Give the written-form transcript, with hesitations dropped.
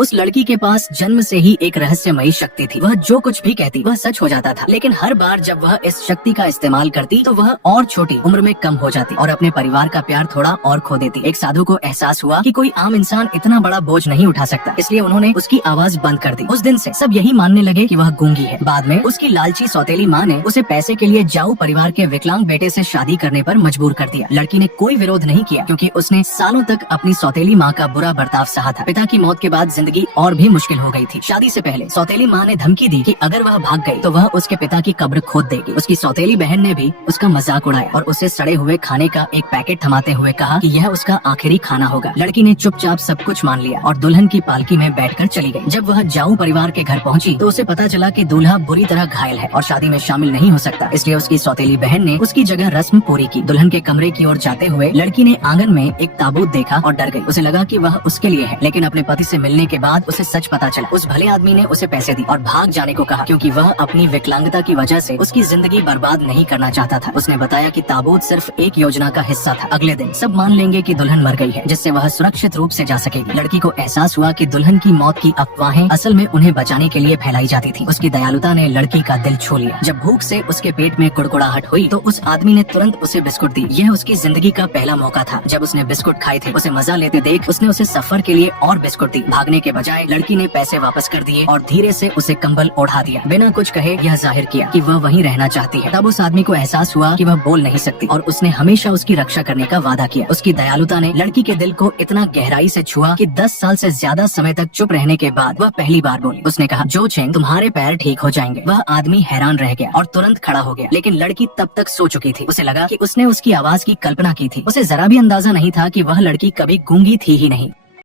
उस लड़की के पास जन्म से ही एक रहस्यमयी शक्ति थी। वह जो कुछ भी कहती वह सच हो जाता था, लेकिन हर बार जब वह इस शक्ति का इस्तेमाल करती तो वह और छोटी उम्र में कम हो जाती और अपने परिवार का प्यार थोड़ा और खो देती। एक साधु को एहसास हुआ कि कोई आम इंसान इतना बड़ा बोझ नहीं उठा सकता, इसलिए उन्होंने उसकी आवाज बंद कर दी। उस दिन से सब यही मानने लगे कि वह गूंगी है। बाद में उसकी लालची सौतेली माँ ने उसे पैसे के लिए जाऊ परिवार के विकलांग बेटे से शादी करने पर मजबूर कर दिया। लड़की ने कोई विरोध नहीं किया क्योंकि उसने सालों तक अपनी सौतेली माँ का बुरा बर्ताव सहा था। पिता की मौत के बाद जिंदगी और भी मुश्किल हो गई थी। शादी से पहले सौतेली माँ ने धमकी दी कि अगर वह भाग गई तो वह उसके पिता की कब्र खोद देगी। उसकी सौतेली बहन ने भी उसका मजाक उड़ाया और उसे सड़े हुए खाने का एक पैकेट थमाते हुए कहा कि यह उसका आखिरी खाना होगा। लड़की ने चुपचाप सब कुछ मान लिया और दुल्हन की पालकी में बैठकर चली गई। जब वह जाऊ परिवार के घर पहुंची तो उसे पता चला कि दूल्हा बुरी तरह घायल है और शादी में शामिल नहीं हो सकता, इसलिए उसकी सौतेली बहन ने उसकी जगह रस्म पूरी की। दुल्हन के कमरे की ओर जाते हुए लड़की ने आंगन में एक ताबूत देखा और डर गई। उसे लगा कि वह उसके लिए है, लेकिन अपने पति से मिलने के बाद उसे सच पता चला। उस भले आदमी ने उसे पैसे दी और भाग जाने को कहा क्योंकि वह अपनी विकलांगता की वजह से उसकी जिंदगी बर्बाद नहीं करना चाहता था। उसने बताया कि ताबूत सिर्फ एक योजना का हिस्सा था। अगले दिन सब मान लेंगे कि दुल्हन मर गई है, जिससे वह सुरक्षित रूप से जा सकेगी। लड़की को एहसास हुआ कि दुल्हन की मौत की अफवाहें असल में उन्हें बचाने के लिए फैलाई जाती थी। उसकी दयालुता ने लड़की का दिल छू लिया। जब भूख से उसके पेट में कुड़कुड़ाहट हुई तो उस आदमी ने तुरंत उसे बिस्कुट दी। यह उसकी जिंदगी का पहला मौका था। जब उसने बिस्कुट खाए थे, उसे मजा लेते देख उसने उसे सफर के लिए और बिस्कुट दी। भागने के बजाय लड़की ने पैसे वापस कर दिए और धीरे से उसे कंबल ओढ़ा दिया। बिना कुछ कहे यह जाहिर किया कि वह वहीं रहना चाहती है। तब उस आदमी को एहसास हुआ कि वह बोल नहीं सकती और उसने हमेशा उसकी रक्षा करने का वादा किया। उसकी दयालुता ने लड़की के दिल को इतना गहराई से छुआ कि 10 साल से ज्यादा समय तक चुप रहने के बाद वह पहली बार बोली। उसने कहा, जो चेंग, तुम्हारे पैर ठीक हो जाएंगे। वह आदमी हैरान रह गया और तुरंत खड़ा हो गया, लेकिन लड़की तब तक सो चुकी थी। उसे लगा कि उसने उसकी आवाज की कल्पना की थी। उसे जरा भी अंदाजा नहीं था कि वह लड़की कभी गूंगी थी ही नहीं।